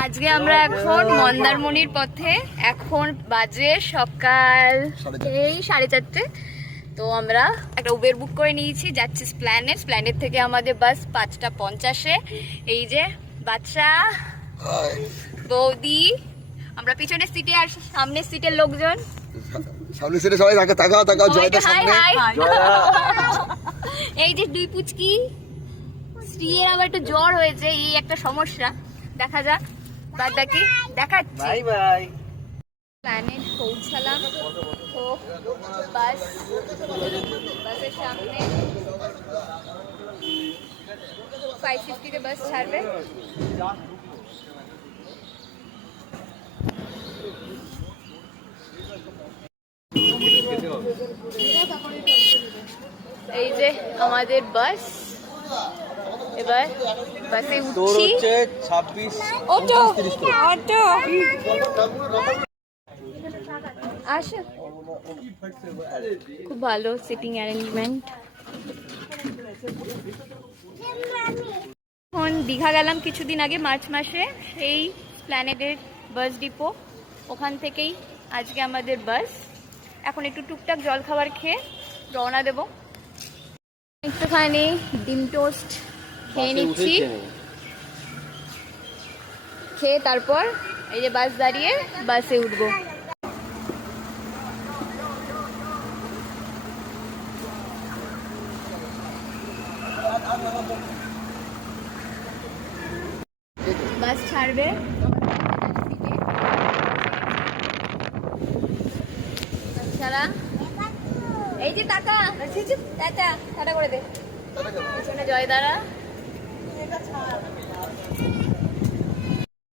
আজকে আমরা এখন মন্দারমণির পথে। এখন বাজে সকাল এই 4:30। তো আমরা একটা উবের বুক করে নিয়েছি, যাচ্ছি স্প্ল্যানেড থেকে আমাদের বাস 5:50-এ। এই যে বাচ্চা, বৌদি, আমরা পিছনের সিটে আর সামনের সিটের লোকজন। সামনের সিটে সবাই তাকাও জয়দা সামনে। এই যে দুই পুচকি, স্ত্রীর আবার একটু জ্বর হয়েছে, এই একটা সমস্যা। দেখা যাক বাদটা কি দেখাচ্ছি। Bye bye. প্ল্যানেট পৌঁছালাম। তো বাসের সামনে 5:50-তে বাস ছাড়বে। এই যে আমাদের বাস, এবার বাসে উঠছি। 26 অটো আসো, খুব ভালো সিটিং অ্যারেঞ্জমেন্ট। এখন দীঘা গেলাম কিছুদিন আগে, মার্চ মাসে, সেই প্ল্যানেডের বাস ডিপো, ওখান থেকেই আজকে আমাদের বাস। এখন একটু টুকটাক জলখাবার খেয়ে রওনা দেব। একটুখানি ডিম টোস্ট খেয়ে নিচ্ছি, খেয়ে তারপর এই যে বাস দাঁড়িয়ে, বাসে উঠবো। বাস ছাড়বে, ছাড়া এই যে টাটা টাটা টাটা করে দে। পিছনে জয় দাঁড়া।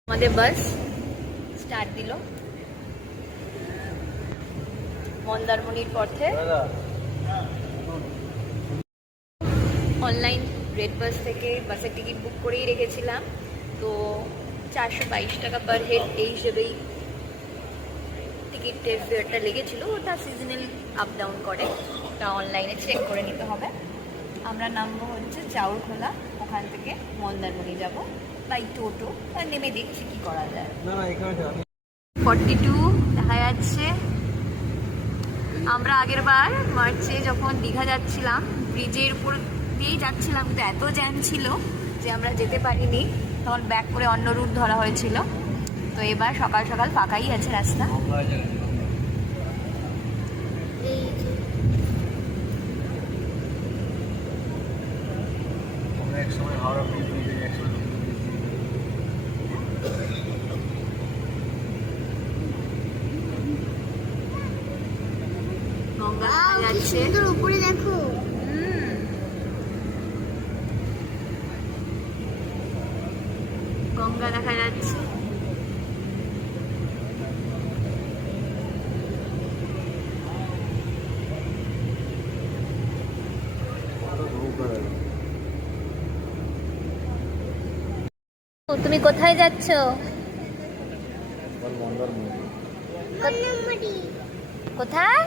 আমাদের বাস স্টার্ট দিল মন্দারমণির পথে। অনলাইন রেড বাস থেকে বাসের টিকিট বুক করেই রেখেছিলাম, তো 422 টাকা পার হেড এই হিসেবেই টিকিটের ফেয়ারটা লেগেছিল। ওটা সিজনাল আপ ডাউন করে, ওটা অনলাইনে চেক করে নিতে হবে। আমরা নামবো হচ্ছে চাউরখোলা, ওখান থেকে মন্দারমণি যাব বাই টোটো। নেমে দেখছি কি করা যায়। 42 দেখা যাচ্ছে। আমরা আগের বার মার্চে যখন দীঘা যাচ্ছিলাম, ব্রিজের উপর দিয়েই যাচ্ছিলাম, কিন্তু এত জ্যাম ছিল যে আমরা যেতে পারিনি, তখন ব্যাক করে অন্য রুট ধরা হয়েছিল। তো এবার সকাল সকাল ফাঁকাই আছে রাস্তা। উপরে দেখো, গঙ্গা দেখা যাচ্ছে। তুমি কোথায় যাচ্ছ? কোথায়?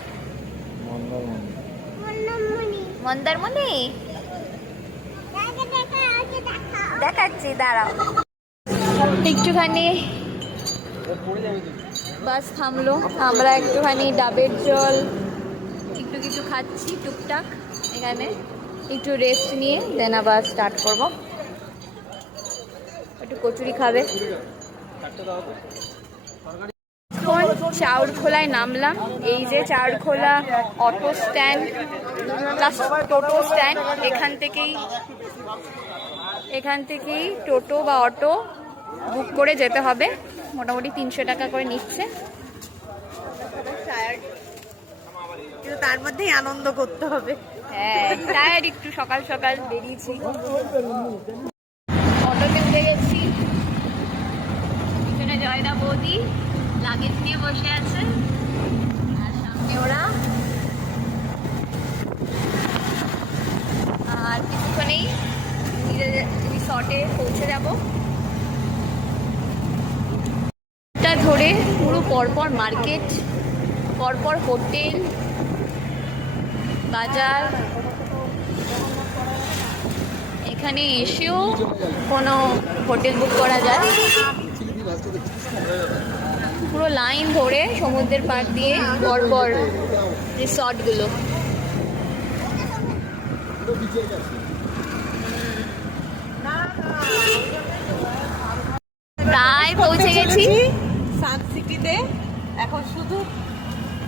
মন্দারমণি দেখাচ্ছি, দাঁড়াও একটুখানি। বাস থামলো, আমরা একটুখানি ডাবের জল একটু কিছু খাচ্ছি টুকটাক, এখানে একটু রেস্ট নিয়ে দেন আবার স্টার্ট করব। একটু কচুরি খাবে। চাউরখোলায় নামলাম। এই যে চাউরখোলা অটো স্ট্যান্ড প্লাস টোটো স্ট্যান্ড। এখান থেকেই টোটো বা অটো বুক করে যেতে হবে। মোটামুটি 300 টাকা করে নিচ্ছে। কিন্তু তার মধ্যেই আনন্দ করতে হবে। হ্যাঁ, টায়ার্ড একটু, সকাল সকাল বেরিয়েছি। অটোতে উঠে গেছি, পিছনে জয়দা বৌদি লাগেজ নিয়ে বসে আছে, আর সামনে ওরা। আর কিছুক্ষণেই রিসর্টে পৌঁছে যাব। ধরে পুরো পরপর মার্কেট, পরপর হোটেল, বাজার। এখানে এসেও কোনো হোটেল বুক করা যায়। পুরো লাইন ধরে সমুদ্রের পাড় দিয়ে পরপর রিসর্টগুলো। প্রায় পৌঁছে গেছি সান সিটিতে। এখন শুধু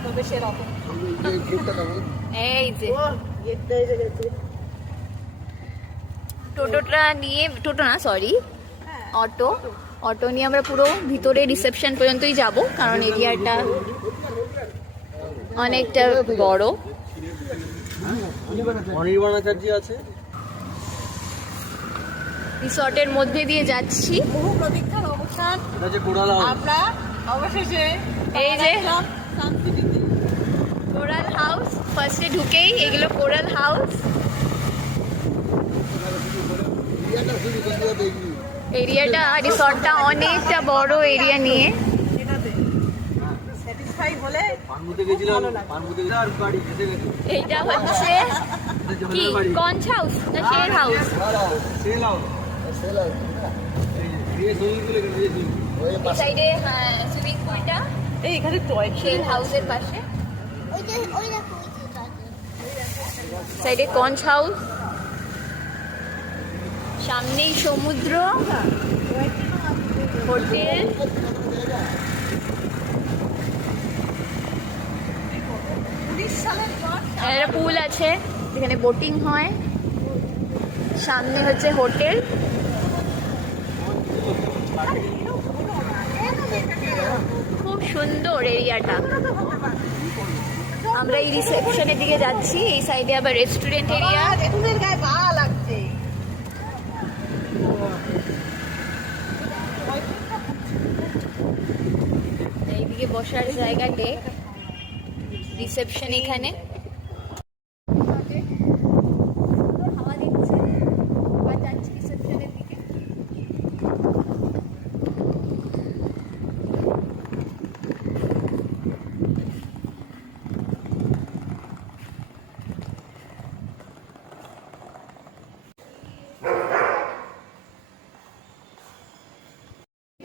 তবে সেরকম এই যে টোটোটা নিয়ে, টোটো না সরি অটো, অটো নিয়ে আমরা পুরো ভিতরে রিসেপশন পর্যন্তই যাব, কারণ এরিয়াটা অনেকটা বড়। অনির্বাণ আচার্য আছে। রিসর্টের মধ্যে দিয়ে যাচ্ছি। বহু প্রতীক্ষার অবসান। এটা হচ্ছে কোরাল হাউস। আমরা অবশেষে এই যে সান সিটিতে। কোরাল হাউস, ফার্স্টে ঢুকেই এগুলো কোরাল হাউস। এরিয়াটা রিসর্টটা অনেকটা বড় এরিয়া নিয়ে। এটাতে স্যাটিসফাই হলে পানমুতে গেছিলাম, পানমুতে গেছিলাম আর বাড়ি যেতে গেছি। এইটা হচ্ছে কি কঞ্চ হাউস না shell house? Shell house. Shell house. এই সুইমিং পুলে গেছি। ওই এই সাইডে হ্যাঁ সুইমিং পুলটা এই এখানে টয় শের হাউসের পাশে। সাইডে কঞ্চ হাউস, সামনেই সমুদ্র, হোটেল। একটা পুল আছে যেখানে বোটিং হয়, সামনে হচ্ছে হোটেল। খুব সুন্দর এরিয়াটা। আমরা এই রিসেপশনের দিকে যাচ্ছি, এই সাইডে আবার রেস্টুরেন্ট এরিয়া। এখানে গায়ে ভালো লাগছে। এইদিকে বসার জায়গাতে রিসেপশন এখানে। হাওয়া দিচ্ছে, এবার যাচ্ছি রিসেপশনের দিকে।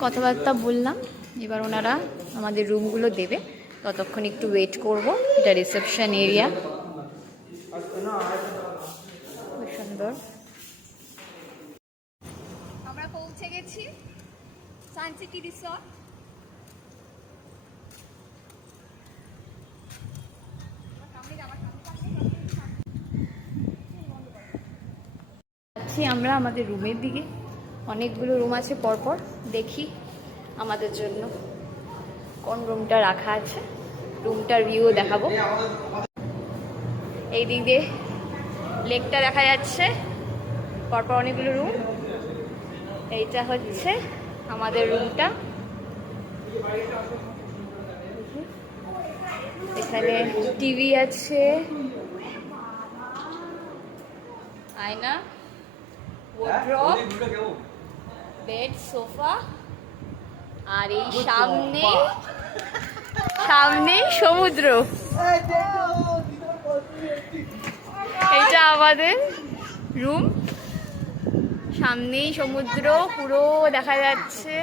কথাবার্তা বললাম, এবার ওনারা আমাদের রুমগুলো দেবে, ততক্ষণ একটু ওয়েট করব। এটা রিসেপশন এরিয়া, খুব সুন্দর। আমরা পৌঁছে গেছি সান সিটি রিসর্ট। যাচ্ছি আমরা আমাদের রুমের দিকে। অনেকগুলো রুম আছে পরপর, দেখি আমাদের জন্য কোন রুমটা রাখা আছে। রুমটার ভিউ দেখাবো। এই দিক দিয়ে লেকটা দেখা যাচ্ছে, পরপর অনেকগুলো রুম। এইটা হচ্ছে আমাদের রুমটা। এখানে টিভি আছে, আয়না, ওয়ার্ড্রপ, বেড, সোফা, আর এই সামনে সামনে সমুদ্র। এইটা আমাদের রুম, সামনেই সমুদ্র পুরো দেখা যাচ্ছে।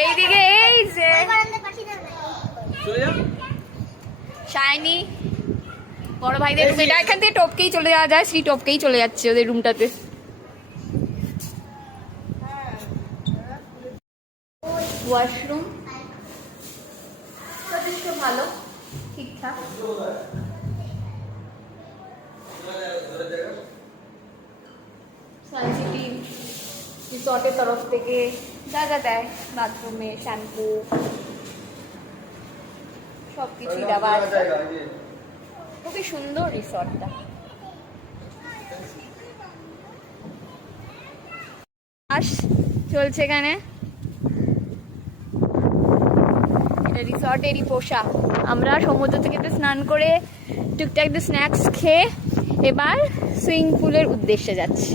এইদিকে এই যে শাইনি বড় ভাইদের রুম। এটা এখান থেকে টপকেই চলে যাওয়া যায়, সেই টপকেই চলে যাচ্ছে ওদের রুমটাতে। ওয়াশরুম যথেষ্ট ভালো, ঠিকঠাক। সান সিটি রিসর্টের তরফ থেকে যা যা দেয়, বাথরুমে শ্যাম্পু সব কিছুই দেওয়া আছে। খুবই সুন্দর রিসর্টটা। আস চলছে এখানে, এটা রিসর্টেরই পোশাক। আমরা সমুদ্র থেকে একটু স্নান করে টুকটাক একটু স্ন্যাক্স খেয়ে এবার সুইমিং পুলের উদ্দেশ্যে যাচ্ছি।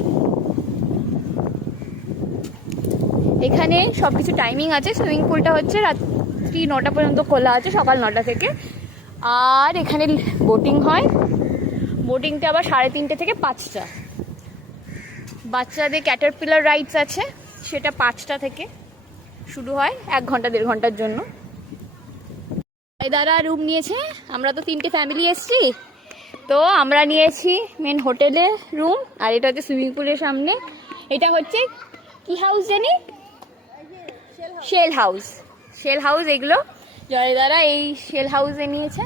এখানে সব কিছু টাইমিং আছে। সুইমিং পুলটা হচ্ছে রাত্রি 9টা পর্যন্ত খোলা আছে, সকাল 9টা থেকে। আর এখানে বোটিং হয়, বোটিংটা আবার 3:30 থেকে 5টা। বাচ্চাদের ক্যাটারপিলার রাইডস আছে, সেটা 5টা থেকে শুরু হয়, 1 ঘন্টা 1.5 ঘন্টার জন্য। দাদা রুম নিয়েছে, আমরা তো 3টে ফ্যামিলি এসছি, তো আমরা নিয়েছি মেন হোটেলে রুম। আর এটা হচ্ছে সুইমিং পুলের সামনে। এটা হচ্ছে কি হাউস জানি, শেল হাউস। শেল হাউস এগুলো জয় দাদা এই শেল হাউসে নিয়েছে।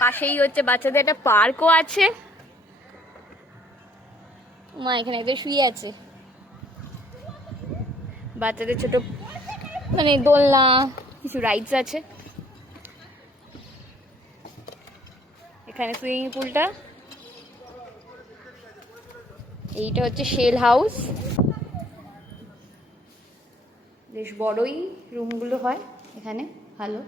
পাশেই হচ্ছে বাচ্চাদের একটা পার্কও আছে। মা এখানে একজন শুয়ে আছে। বাচ্চাদের ছোট মানে দোলনা, কিছু রাইডস আছে। এখানে সুইমিং পুলটা, এইটা হচ্ছে শেল হাউস। বেশ বড়ই রুমগুলো হয় এখানে, ভালো।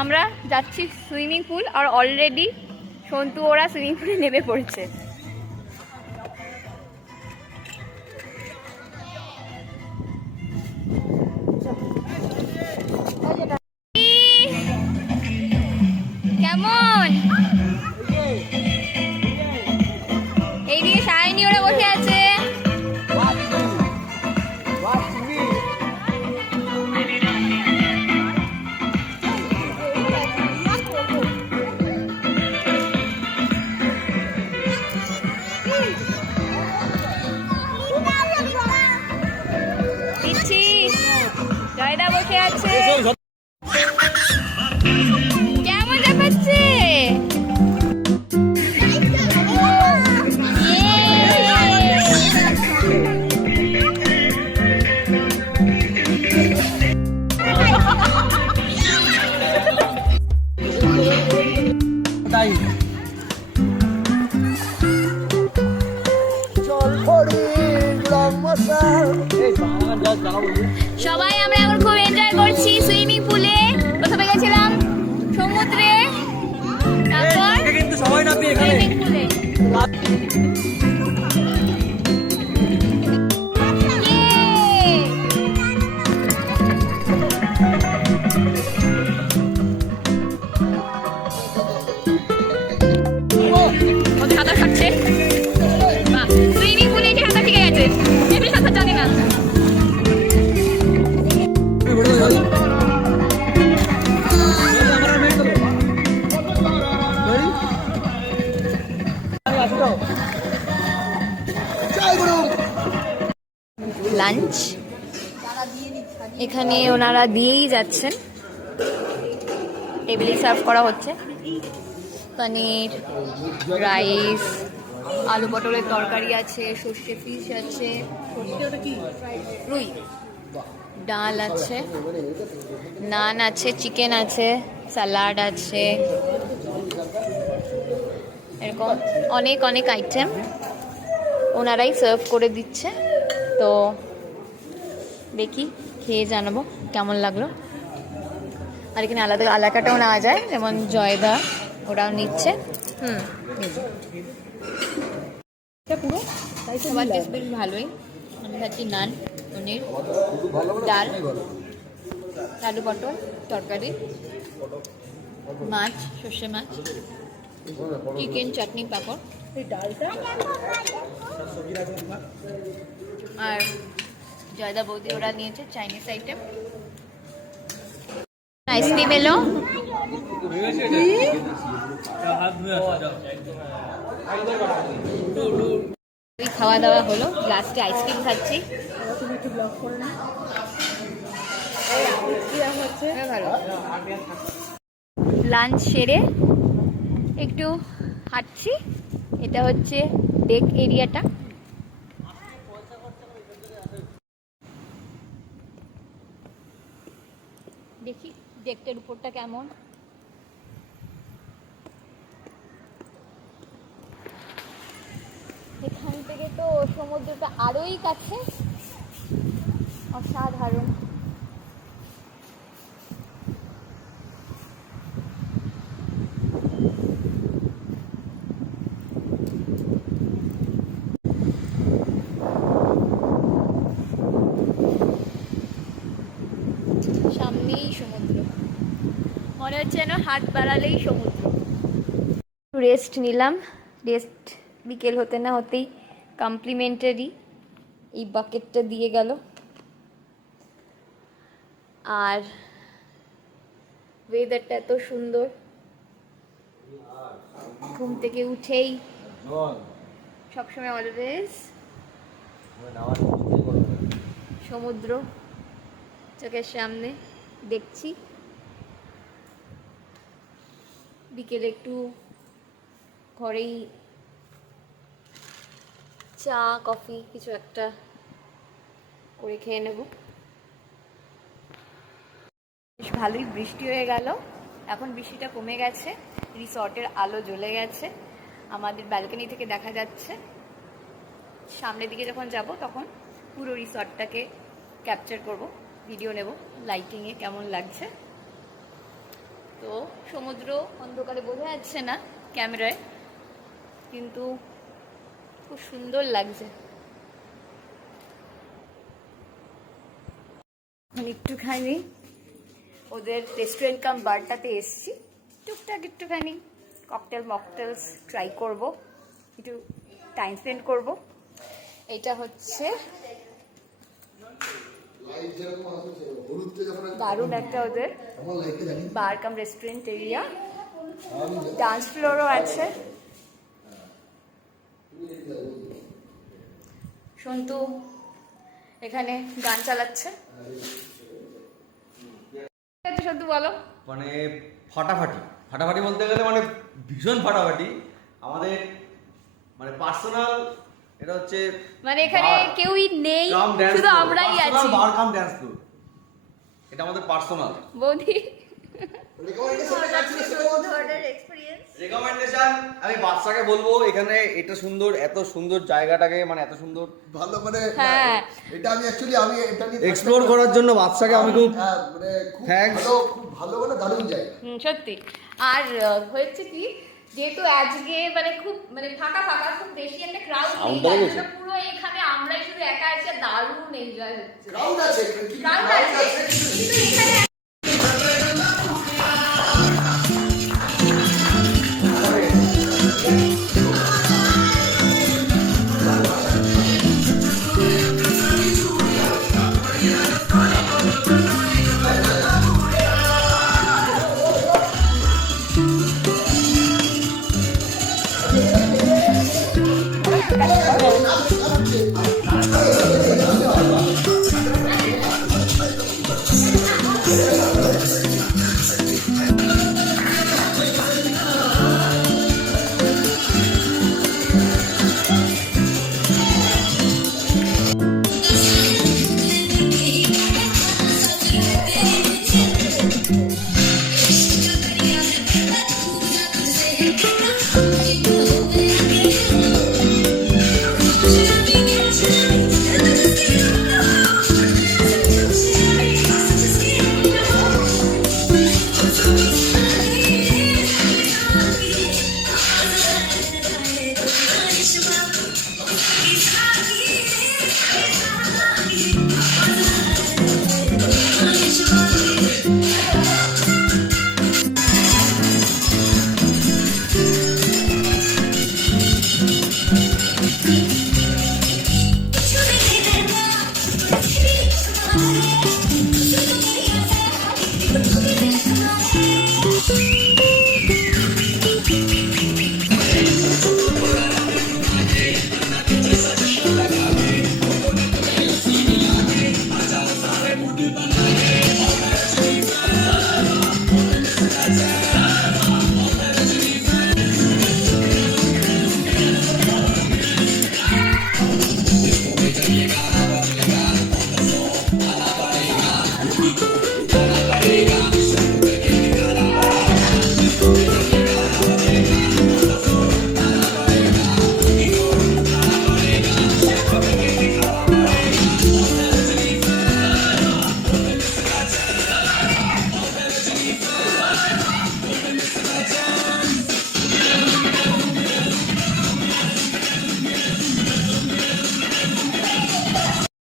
আমরা যাচ্ছি সুইমিং পুল, আর অলরেডি সন্তু ওরা সুইমিং পুলে নেমে পড়েছে। কেমন এইদিকে সায়নী ওরা বসে আছে। দিচ্ছি, জয়দা বসে আছে। কেমন দেখাচ্ছে? সবাই আমরা এখন খুব এনজয় করছি সুইমিং পুলে। প্রথমে গেছিলাম সমুদ্রে, তারপর কিন্তু সবাই নামবে এখানে। সুইমিং পুলে। সাঁতার কাটছে, সুইমিং পুলে এসে সাঁতার শিখে গেছে, এমনি সাঁতার জানে না। লাঞ্চ এখানে ওনারা দিয়েই যাচ্ছেন, টেবিলে সার্ভ করা হচ্ছে। পনির, রাইস, আলু পটলের তরকারি আছে, সর্ষে ফিশ আছে, রুই, ডাল আছে, নান আছে, চিকেন আছে, স্যালাড আছে, এরকম অনেক অনেক আইটেম ওনারাই সার্ভ করে দিচ্ছে। তো দেখি, খেয়ে জানাবো কেমন লাগলো। আর এখানে আলাদা এলাকাটাও নেওয়া যায়, যেমন জয়দা ওরাও নিচ্ছে। পুরো সবার টেস্ট বেশ ভালোই। আমি খাচ্ছি নান, পনির, ডাল, আলু পটল তরকারি, মাছ, সর্ষে মাছ, চিকেন, চাটনি, পাঁপড়, আর জয়দা বৌদি ওরা নিয়েছে চাইনিজ আইটেম। আইসক্রিম এলো, খাওয়া দাওয়া হলো, লাস্টে আইসক্রিম খাচ্ছি। ভালো লাঞ্চ সেরে একটু হাঁটছি। এটা হচ্ছে ডেক এরিয়াটা। দেখি ডেকটার উপরটা কেমন। এখান থেকে তো সমুদ্রটা আরোই কাছে, অসাধারণ। সামনেই সমুদ্র, মনে হচ্ছে যেন হাত বাড়ালেই সমুদ্র। রেস্ট নিলাম, রেস্ট বিকেল হতে না হতেই কমপ্লিমেন্টারি এই বাকেটটা দিয়ে গেল। আর ওয়েদারটা এত সুন্দর, ঘুম থেকে উঠেই সবসময় অলওয়েজ সমুদ্র চোখের সামনে দেখছি। বিকেলে একটু ঘরেই চা কফি কিছু একটা করে খেয়ে নেব। বেশ ভালোই বৃষ্টি হয়ে গেল, এখন বৃষ্টিটা কমে গেছে, রিসর্টের আলো জ্বলে গেছে, আমাদের ব্যালকনি থেকে দেখা যাচ্ছে। সামনের দিকে যখন যাব তখন পুরো রিসর্টটাকে ক্যাপচার করব, ভিডিও নেব লাইটিংয়ে কেমন লাগছে। তো সমুদ্র অন্ধকারে বোঝা যাচ্ছে না ক্যামেরায়, কিন্তু খুব সুন্দর লাগছে। একটুখানি ওদের রেস্টুরেন্ট কাম বারটাতে এসছি, টুকটাক একটুখানি ককটেল মকটেলস ট্রাই করব, একটু টাইম স্পেন্ড করব। এটা হচ্ছে দারুণ একটা ওদের বার কাম রেস্টুরেন্ট এরিয়া, ডান্স ফ্লোরও আছে। সন্তু এখানে গান চালাচ্ছে। সন্তু বলো। মানে ফাটাফাটি ফাটাফাটি বলতে গেলে মানে ভীষণ ফাটাফাটি। আমাদের মানে পার্সোনাল, এটা হচ্ছে মানে এখানে কেউই নেই, শুধু আমরাই আছি। বার কাম ড্যান্স ফ্লোর, এটা আমাদের পার্সোনাল। বৌদি রেকমেন্ডেশন আমি বাচ্চাকে বলবো এখানে এটা সুন্দর, এত সুন্দর জায়গাটাকে মানে এত সুন্দর ভালো মানে হ্যাঁ এটা আমি অ্যাকচুয়ালি আমি এটা নিয়ে এক্সপ্লোর করার জন্য বাচ্চাকে আমি খুব মানে খুব Thanks. ভালো, খুব ভালো মানে দারুণ জায়গা। সত্যি। আর হয়েছে কি, যেহেতু আজকে মানে খুব মানে ফাঁকা ফাঁকা, খুব বেশি একটা ক্রাউড নেই, আমরাও তাই গেছি। জন্য পুরো এখানে আমরাই শুধু একা একা দারুণ এনজয় হচ্ছে। ক্রাউড আছে কিন্তু ক্রাউড আছে কিন্তু এখানে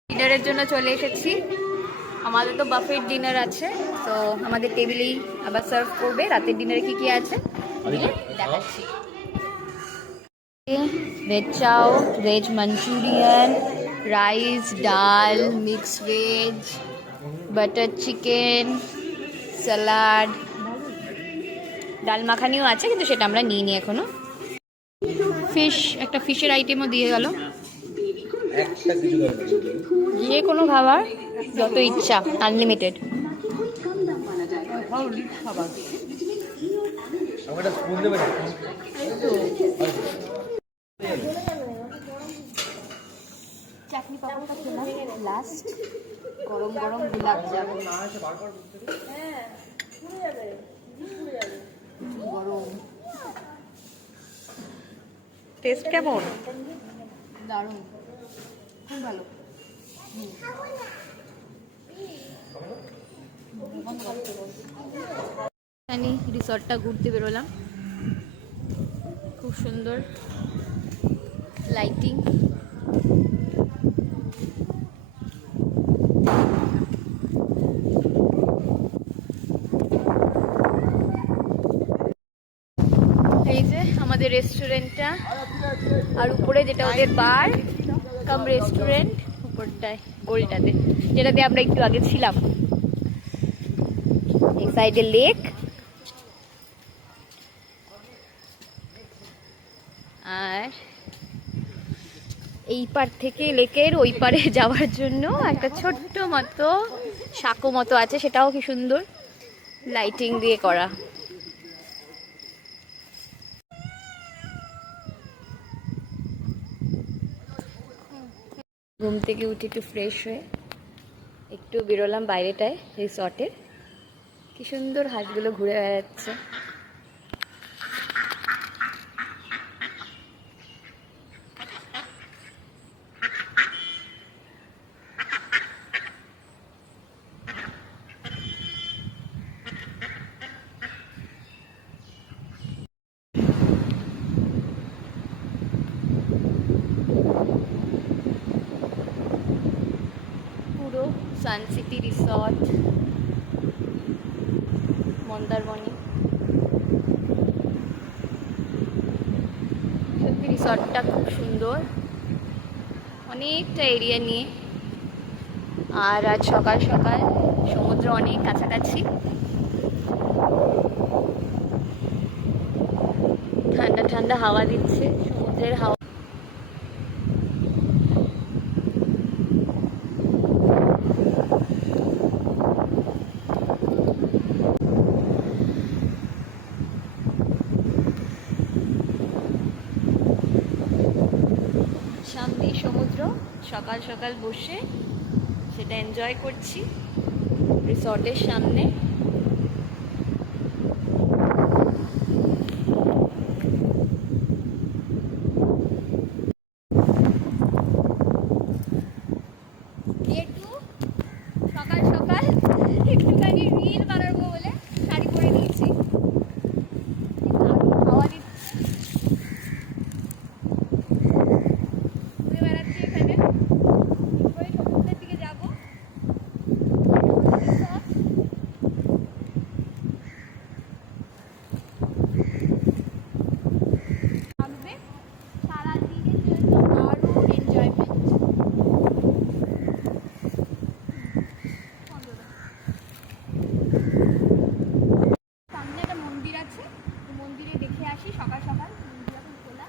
ডিনারের জন্য চলে এসেছি। আমাদের তো বাফেট ডিনার আছে, তো আমাদের টেবিলেই আবার সার্ভ করবে। রাতের ডিনারে কি কি আছে দেখাচ্ছি। Veg chow, veg Manchurian, rice, ডাল, mix veg, butter chicken, salad, ডাল মাখানিও আছে কিন্তু সেটা আমরা নিইনি এখনো। ফিশ, একটা ফিশের আইটেমও দিয়ে গেল। একটা কিছু দরকার নেই। যে কোনো খাবার যত ইচ্ছা, আনলিমিটেড। আমাকে একটা স্পুন দেবে না? চাটনি পাপড়টা খেলাম লাস্ট, গরম গরম গোলাপ জামুন, গরম, টেস্ট কেমন? দারুণ, খুব ভালো। রিসর্টটা ঘুরতে বেরোলাম, খুব সুন্দর লাইটিং। এই যে আমাদের রেস্টুরেন্টটা, আর উপরে যেটা ওদের বার কাম রেস্টুরেন্ট, উপরটায় গোলটাতে যেটাতে আমরা একটু আগে ছিলাম। এই সাইডে লেক, আর এই পার থেকে লেকের ওই পারে যাওয়ার জন্য একটা ছোট্ট মতো সাঁকো মতো আছে, সেটাও কি সুন্দর লাইটিং দিয়ে করা। ঘুম থেকে উঠে একটু ফ্রেশ হয়ে একটু বেরোলাম বাইরেটায় রিসর্টের। কি সুন্দর হাঁসগুলো ঘুরে বেড়াচ্ছে। পুরো সানসিটি রিসর্ট, মন্দারমণি। সত্যি রিসর্টটা খুব সুন্দর, অনেকটা এরিয়া নিয়ে। আর আজ সকাল সকাল সমুদ্র অনেক কাছাকাছি, ঠান্ডা ঠান্ডা হাওয়া দিচ্ছে, সমুদ্রের হাওয়া। সামনেই সমুদ্র, সকাল সকাল বসে সেটা এনজয় করছি রিসর্টের সামনে। একটু সকাল সকাল একটুখানি রিল বানাবো বলে শাড়ি পরে নিয়েছি, হাওয়া দিচ্ছে, ঘুরে বেড়াচ্ছি এখানে। ওই সমুদ্রের দিকে যাবো, থাকবে সারাদিনের জন্য আরো এনজয়মেন্ট। সামনে একটা মন্দির আছে, মন্দিরে দেখে আসি সকাল সকাল, মন্দির এখন খোলা।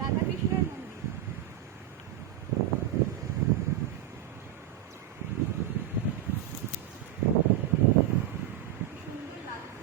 রাধাকৃষ্ণের মন্দির। সুন্দর লাগছে।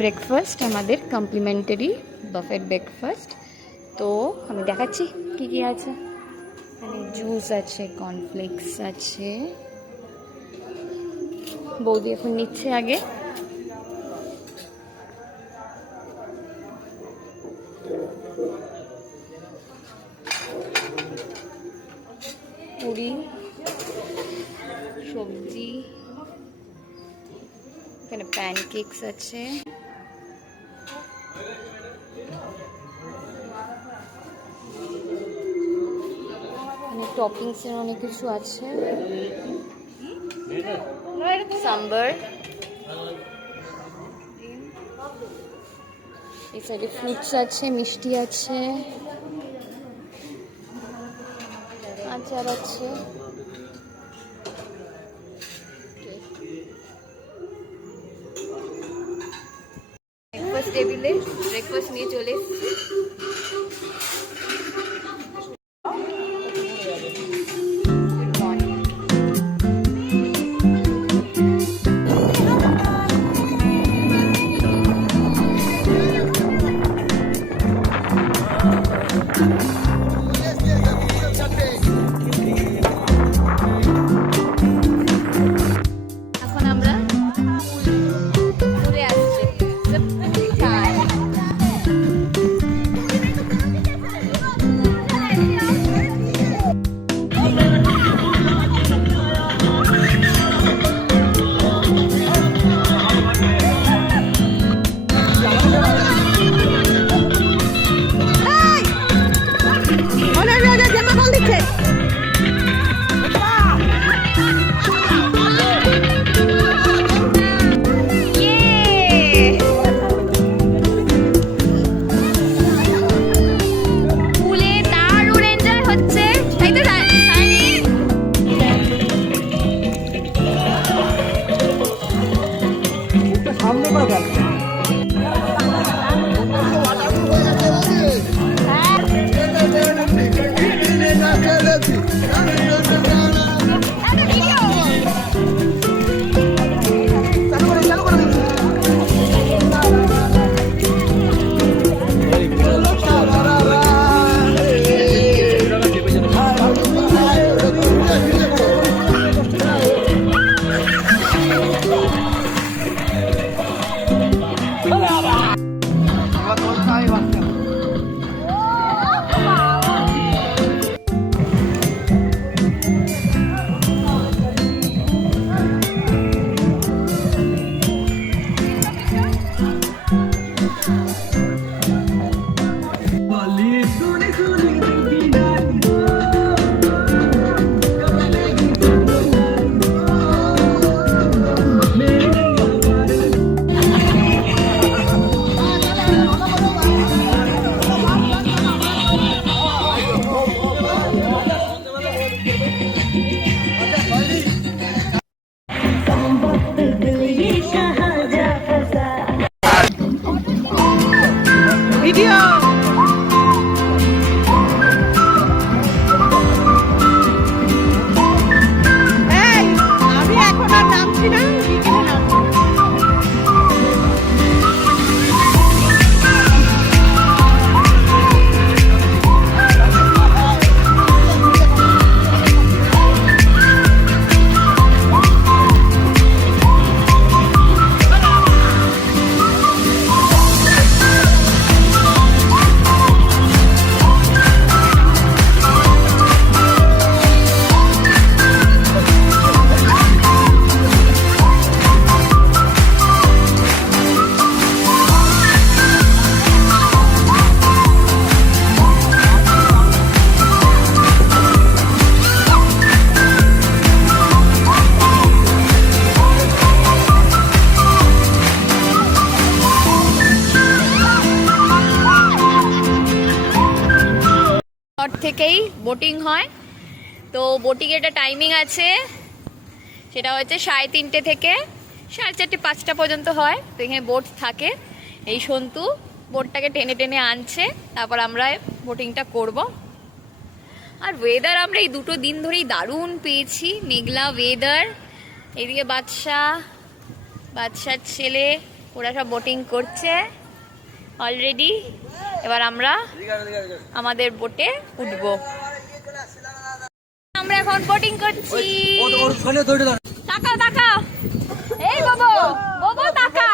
ব্রেকফাস্ট আমাদের কমপ্লিমেন্টারি বাফেট ব্রেকফাস্ট। তো আমি দেখাচ্ছি কি কি আছে। এখানে জুস আছে, কর্নফ্লেক্স আছে। বৌদি এখন নিচ্ছে আগে। পুরি, সবজি, এখানে প্যানকেকস আছে। এখানে টপিংস এর অনেক কিছু আছে। সাম্বার, এই সাইডে ফ্রুটস আছে, মিষ্টি আছে, আচার আছে। ব্রেকফাস্ট টেবিলে ব্রেকফাস্ট নিয়ে চলে এসেছি। Good morning. এখন আমরা ঘুরে আসছি। Time. Yay! পুলে দারুণ এনজয় হচ্ছে, তাই তো সানি? ভিডিও আমি এখন আর নামছি না, বিকেলে নামছি। থেকেই বোটিং হয়। তো বোটিংয়ের একটা টাইমিং আছে, সেটা হচ্ছে 3:30 থেকে 4:30 5টা পর্যন্ত হয়। তো এখানে বোট থাকে, এই সন্তু বোটটাকে টেনে টেনে আনছে, তারপর আমরা বোটিংটা করব। আর ওয়েদার আমরা এই 2 দিন ধরেই দারুণ পেয়েছি, মেঘলা ওয়েদার। এদিকে বাদশার ছেলে ওরা সব বোটিং করছে অলরেডি। এবার আমরা আমাদের বোটে উঠবো। আমরা এখন বোটিং করছি। তাকাও তাকাও, এই বাবু বাবু তাকা,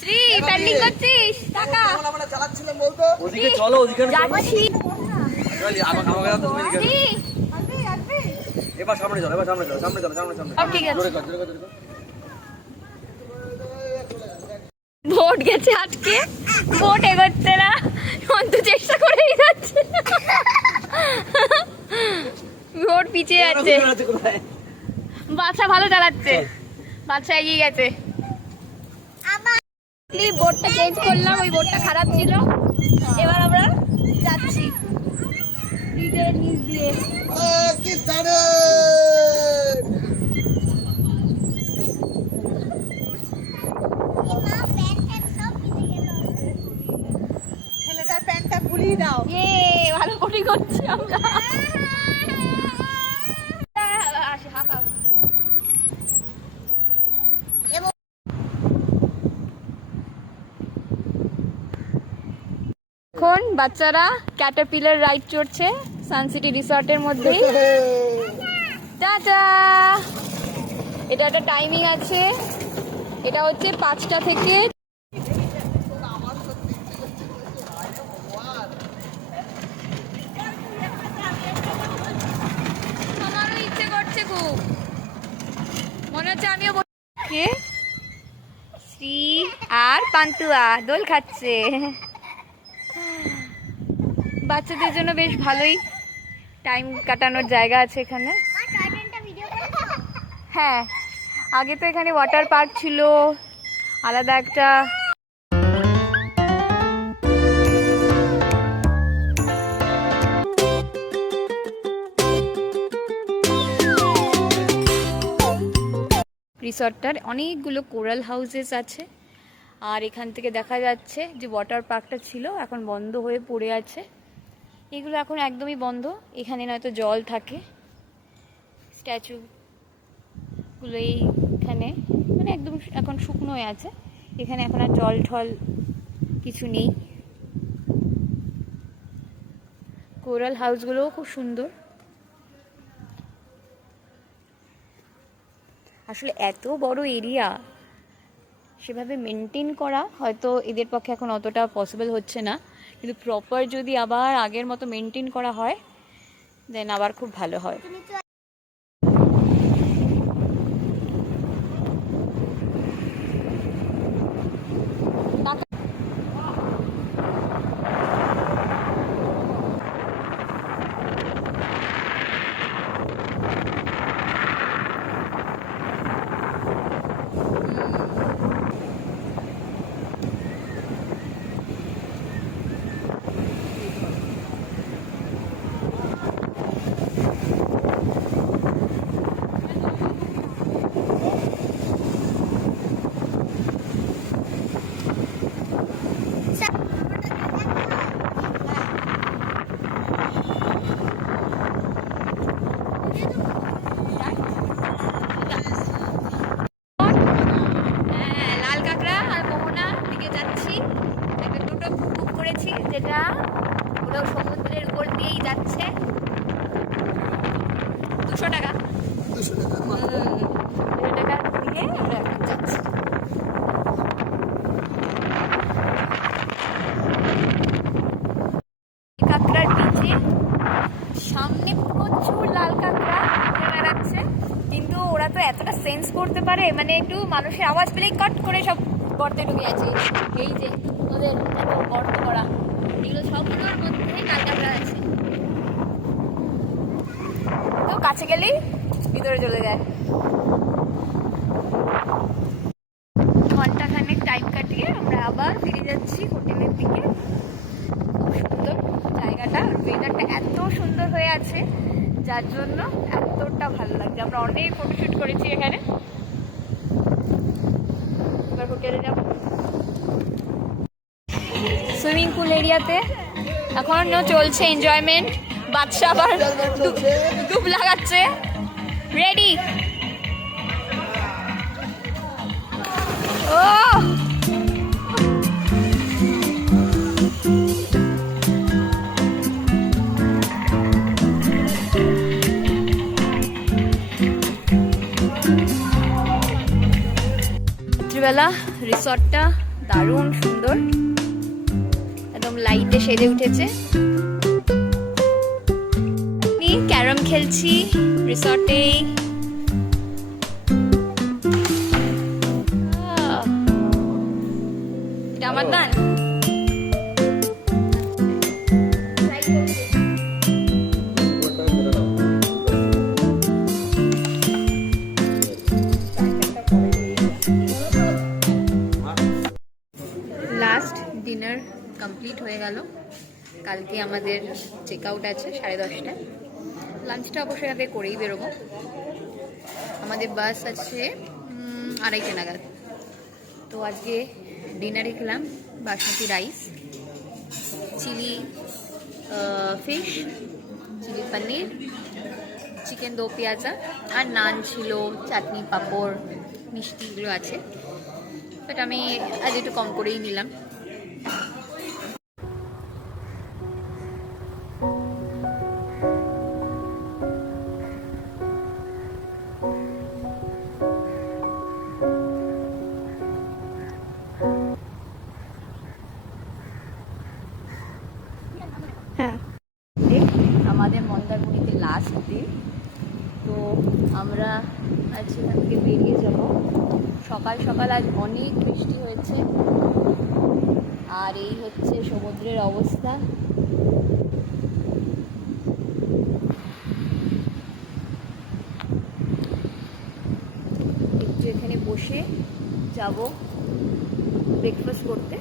শ্রী প্যান্ডিং করছিস, তাকা। ওদিকে চলো, ওদিকে যাচ্ছি। শ্রী, এবার সামনে চলো, এবার সামনে চলো, সামনে চলো, সামনে সামনে। সব ঠিক আছে। জোরে কর, জোরে কর, জোরে কর। বোট গেছে আটকে, বোট এগোচ্ছে না, অন্ত চেষ্টা করেই যাচ্ছে, বোট পিছিয়ে যাচ্ছে। বাচ্চা ভালো চালাচ্ছে, বাচ্চা এগিয়ে গেছে। বোটটা চেঞ্জ করলাম, ওই বোটটা খারাপ ছিল। এবার আমরা যাচ্ছি ব্রিজের নিচ দিয়ে। কি দারুণ! ছেলেটার প্যান্টটা খুলিয়ে দাও। ভালো বোটিং করছি আমরা। আসে হাঁপাও। এখন বাচ্চারা ক্যাটারপিলার রাইড চড়ছে সানসিটি রিসর্টের মধ্যে। টাটা। এটা একটা টাইমিং আছে, এটা হচ্ছে 5টা থেকে। আমারও ইচ্ছে করছে খুব, মনে হচ্ছে আমিও কে শ্রী আর পান্তুয়া দোল খাচ্ছে। বাচ্চাদের জন্য বেশ ভালোই টাইম কাটানোর জায়গা আছে এখানে। হ্যাঁ, আগে তো এখানে ওয়াটার পার্ক ছিল আলাদা একটা। রিসর্টটার অনেকগুলো কোরাল হাউসেস আছে, আর এখান থেকে দেখা যাচ্ছে যে ওয়াটার পার্কটা ছিল এখন বন্ধ হয়ে পড়ে আছে। এগুলো এখন একদমই বন্ধ। এখানে নয়তো জল থাকে, স্ট্যাচুগুলো এইখানে মানে একদম এখন শুকনো হয়ে আছে। এখানে এখন আর জল ঠল কিছু নেই। কোরাল হাউসগুলোও খুব সুন্দর। আসলে এত বড় এরিয়া সেভাবে মেনটেন করা হয়তো এদের পক্ষে এখন অতটা পসিবল হচ্ছে না, কিন্তু প্রপার যদি আবার আগের মতো মেনটেন করা হয় দেন আবার খুব ভালো হয়। লাল কাঁকড়া আর মোহনা দিকে যাচ্ছি। একটা টোটো বুক করেছি যেটা পুরো সমুদ্রের উপর দিয়েই যাচ্ছে। 200 টাকা, 200 টাকা। 200 টাকার দিকে আমরা এখন যাচ্ছি। কাঁকড়ার বিচে সামনে প্রচুর লাল কাঁকড়া ঘুরে বেড়াচ্ছে, কিন্তু ওরা তো এতটা সেন্স করতে পারে, মানে একটু মানুষের আওয়াজ পেলেই কট করে সব গর্তে ঢুকে যাচ্ছে। এই যে ওদের এত গর্ত করা, এগুলো সবগুলোর মধ্যে লাল কাঁকড়া আছে। তো কাছে গেলেই ভিতরে চলে যায়। ঘন্টাখানেক টাইম কাটিয়ে আমরা আবার ফিরে যাচ্ছি হোটেলের দিকে। খুব সুন্দর জায়গাটা, ওয়েদারটা এত সুন্দর হয়ে আছে যার জন্য এতটা ভালো লাগছে। আমরা অনেক ফটোশুট করেছি এখানে। এবার হোটেলে যাব। সুইমিং পুল এরিয়াতে এখনো চলছে এনজয়মেন্ট। বাচ্চা আবার ডুব লাগাচ্ছে। রেডি রাত্রিবেলা রিসর্টটা দারুণ সুন্দর, একদম লাইটে সেজে উঠেছে। ক্যারম খেলছি রিসর্টে। এটা আমার দান। লাস্ট ডিনার কমপ্লিট হয়ে গেল। কালকে আমাদের চেক আউট আছে 10:30টায়। লাঞ্চটা অবশ্যই আগে করেই বেরোবো। আমাদের বাস আছে 2:30 নাগাদ। তো আজকে ডিনারে খেলাম basmati rice, chilli fish, chilli paneer, chicken do pyaza, আর নান ছিল, চাটনি, পাঁপড়, মিষ্টি এগুলো আছে। বাট আমি আজ একটু কম করেই নিলাম। আমাদের মন্দারমণিতে লাস্ট দিন, তো আমরা আজ সেখান থেকে বেরিয়ে যাব। সকাল সকাল আজ অনেক বৃষ্টি হয়েছে, আর এই হচ্ছে সমুদ্রের অবস্থা। একটু এখানে বসে যাব ব্রেকফাস্ট করতে।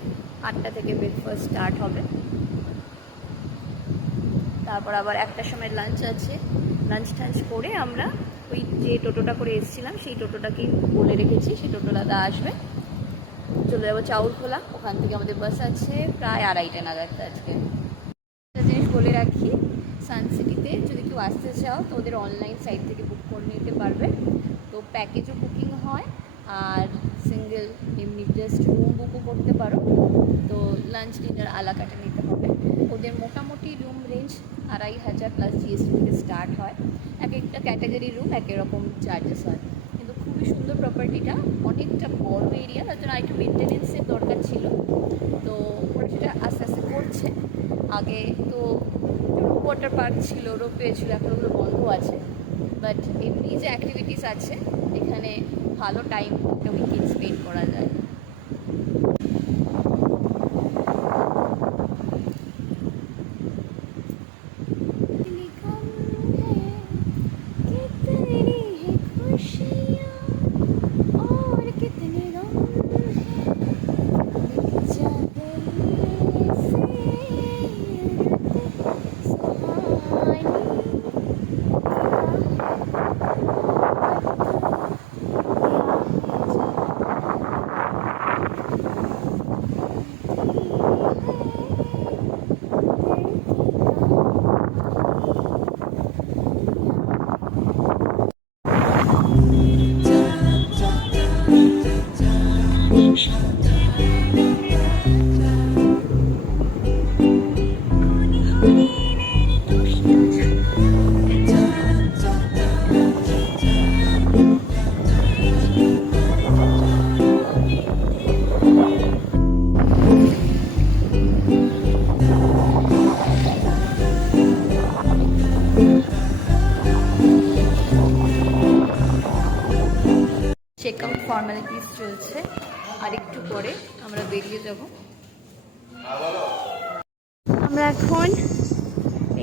8টা থেকে ব্রেকফাস্ট স্টার্ট হবে। তারপর আবার 1টার সময় লাঞ্চ আছে। লাঞ্চ টাঞ্চ করে আমরা ওই যে টোটোটা করে এসেছিলাম সেই টোটোটাকেই বলে রেখেছি, সেই টোটোটা আসবে। চলে যাবো চাউরখোলা। ওখান থেকে আমাদের বাস আছে প্রায় 2:30 নাগাদ। আজকে একটা জিনিস বলে রাখি, সানসিটিতে যদি কেউ আসতে চাও তো ওদের অনলাইন সাইট থেকে বুক করে নিতে পারবে। তো প্যাকেজও বুকিং হয়, আর সিঙ্গেল এমনি জাস্ট রুম বুকও করতে পারো। তো লাঞ্চ ডিনার আলা কাটে নিতে হবে। ওদের মোটামুটি রুম রেঞ্জ 2,500 প্লাস জিএসটি থেকে স্টার্ট হয়। এক একটা ক্যাটাগরি রুম এক রকম চার্জেস হয়। কিন্তু খুবই সুন্দর প্রপার্টিটা, অনেকটা বড় এরিয়া, তার জন্য একটু মেনটেনেন্সের দরকার ছিল। তো ওরা সেটা আস্তে আস্তে করছে। আগে তো ওয়াটার পার্ক ছিল, রোপওয়ে ছিল, এখন ওগুলো বন্ধ আছে। বাট এমনি যে অ্যাক্টিভিটিস আছে এখানে ভালো টাইম একটা উইকেন্ড স্পেন্ড করা যায়। চেক আউট ফর্মালিটিস চলছে, আর একটু পরে আমরা বেরিয়ে যাব। আমরা এখন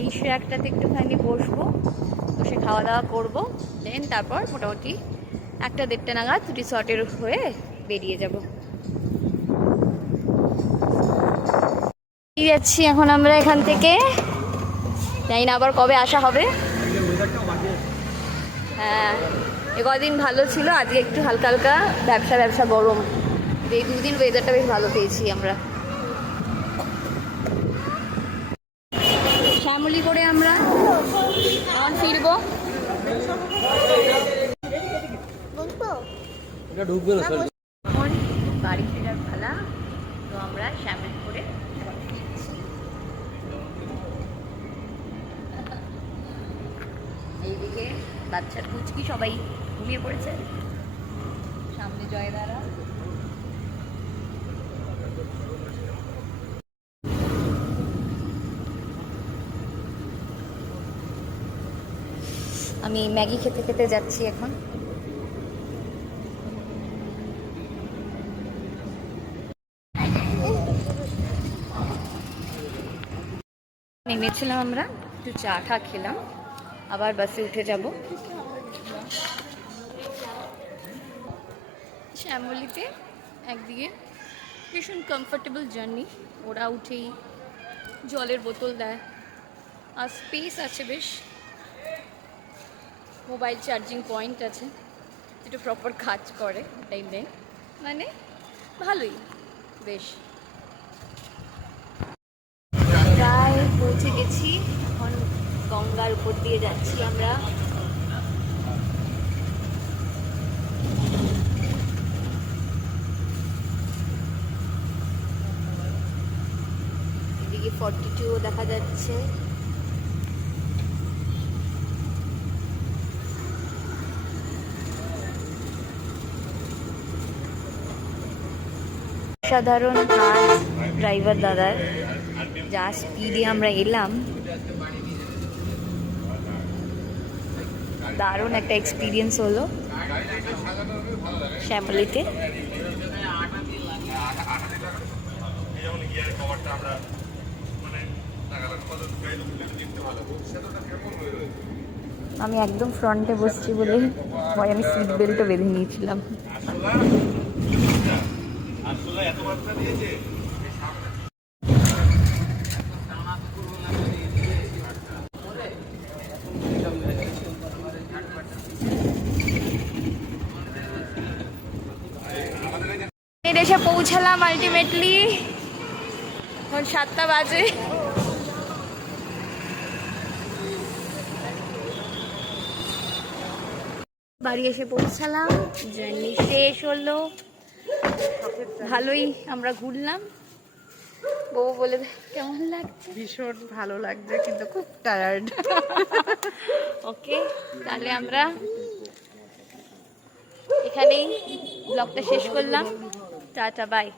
এই একটাতে একটুখানি বসবো, বসে খাওয়া দাওয়া করবো। দেন তারপর মোটামুটি 1টা-1:30 নাগাদ রিসর্টের হয়ে বেরিয়ে যাব। যাচ্ছি এখন আমরা এখান থেকে, জানি না আবার কবে আসা হবে। হ্যাঁ, কদিন ভালো ছিল, আজকে একটু হালকা হালকা ব্যবসা গরম। এই 2 দিন ওয়েদারটা বেশ ভালো পেয়েছি আমরা। ফ্যামিলি করে আমরা এখন ফিরবো। এখন বাড়ি ফেরার পালা। তো আমরা শ্যামলপুরে এখন ফিরছি। এইদিকে বাচ্চার কুচকি সবাই ঘুমিয়ে পড়েছে, সামনে জয়দারা। আমি ম্যাগি খেতে খেতে যাচ্ছি এখন। নেমেছিলাম আমরা, একটু চা টা খেলাম, আবার বাসে উঠে যাব। শ্যামলীতে একদিকে ভীষণ কমফোর্টেবল জার্নি, ওরা উঠেই জলের বোতল দেয়, আর স্পেস আছে বেশ, মোবাইল চার্জিং পয়েন্ট আছে যেটা প্রপার কাজ করে টাইমে, মানে ভালোই বেশ। প্রায় পৌঁছে গেছি, এখন গঙ্গার উপর দিয়ে যাচ্ছি আমরা। এদিকে 42 দেখা যাচ্ছে। সাধারণ কাজ ড্রাইভার দাদার, যা স্পিডে আমরা এলাম, দারুণ একটা এক্সপিরিয়েন্স হলো শ্যামলীতে। আমি একদম ফ্রন্টে বসছি বলে ভয় আমি সিট বেল্টও বেঁধে নিয়েছিলাম। এসে পৌঁছালাম আলটিমেটলি, এখন 7টা বাজে। বাড়ি এসে পৌঁছালাম, জার্নি শেষ হলো, ভালোই আমরা ঘুরলাম। বউ বলে কেমন লাগছে? ভীষণ ভালো লাগছে, কিন্তু খুব টায়ার্ড। ওকে, তাহলে আমরা এখানেই ব্লগটা শেষ করলাম। Tata, by.